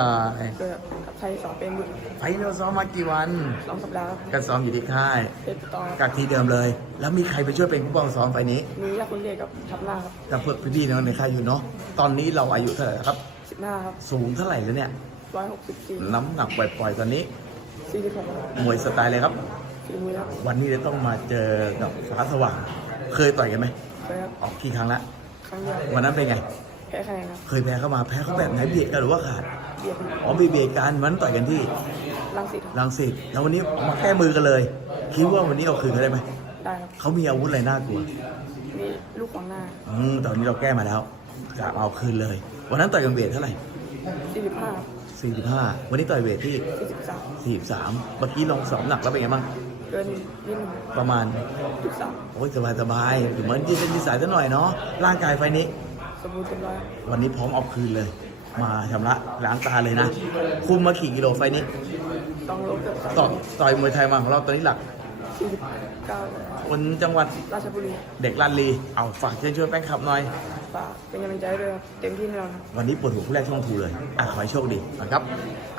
อ่าเกิดกับไทยสองเป็นบุญไฟล์เราซ้อมมากี่วันสองสัปดาห์ครับก็ซ้อมอยู่ที่ค่ายเพชรตอกับที่เดิมเลย แล้วมีใครไปช่วยเป็นผู้บังซ้อมไฟล์นี้มียาคุณเดชกับทับหน้าครับกับเพื่อนพี่ๆน้องในค่ายอยู่เนาะตอนนี้เราอายุเท่าไหร่แล้วครับ สิบห้าครับสูงเท่าไหร่แล้วเนี่ย ร้อยหกสิบสี่น้ำหนักปล่อยๆตอนนี้สี่สิบหกมวยสไตล์เลยครับ สี่มือครับวันนี้จะต้องมาเจอกับฟ้าสว่าง เคยต่อยกันไหมเคยครับออกกี่ครั้งละครั้งเดียววันนั้นเป็นไง แพ้คะแนนครับเคยแพ้เข้ามาแพ้เขาแบบไหนเบียดกันหรือว่าขาด เบียดอ๋อมีเบียดกันวันนั้นต่อยกันที่ลังสิตครับรังสิตแล้ววันนี้ออกมาแก้มือกันเลย คิดว่าวันนี้เอาคืนเขาได้ไหมได้ครับเขามีอาวุธอะไรน่ากลัวมีลูกขวางหน้าอืมตอนนี้เราแก้มาแล้วกะเอาคืนเลย วันนั้นต่อยกันเวทเท่าไหร่สี่สิบห้า45 วันนี้ต่อยเวทที่สี่สิบสาม43 เมื่อกี้ลองสอบหนักแล้วเป็นไงบ้าง เกินนิดหนึ่งประมาณ จุดสามโอ้ยสบายสบายๆเหมือนที่เป็นที่สายซะหน่อยเนาะ ร่างกายไฟนี้ สมบูรณ์เต็มร้อยวันนี้พร้อมเอาคืนเลย มาชำระล้างตาเลยนะ คุมมากี่กิโลไฟนี้ต้องลบเกือบสามต่อต่อยมวยไทยมาของเราตอนนี้หลักสี่สิบเก้าคนจังหวัดราชบุรีเด็กลาดลีเอาฝากเชิญชวนแฟนคลับหน่อยฝากเป็นกำลังใจให้ด้วยครับเต็มที่แน่นอนครับวันนี้ปวดหัวผู้แรกช่องทูเลย อะขอให้โชคดีนะครับอะ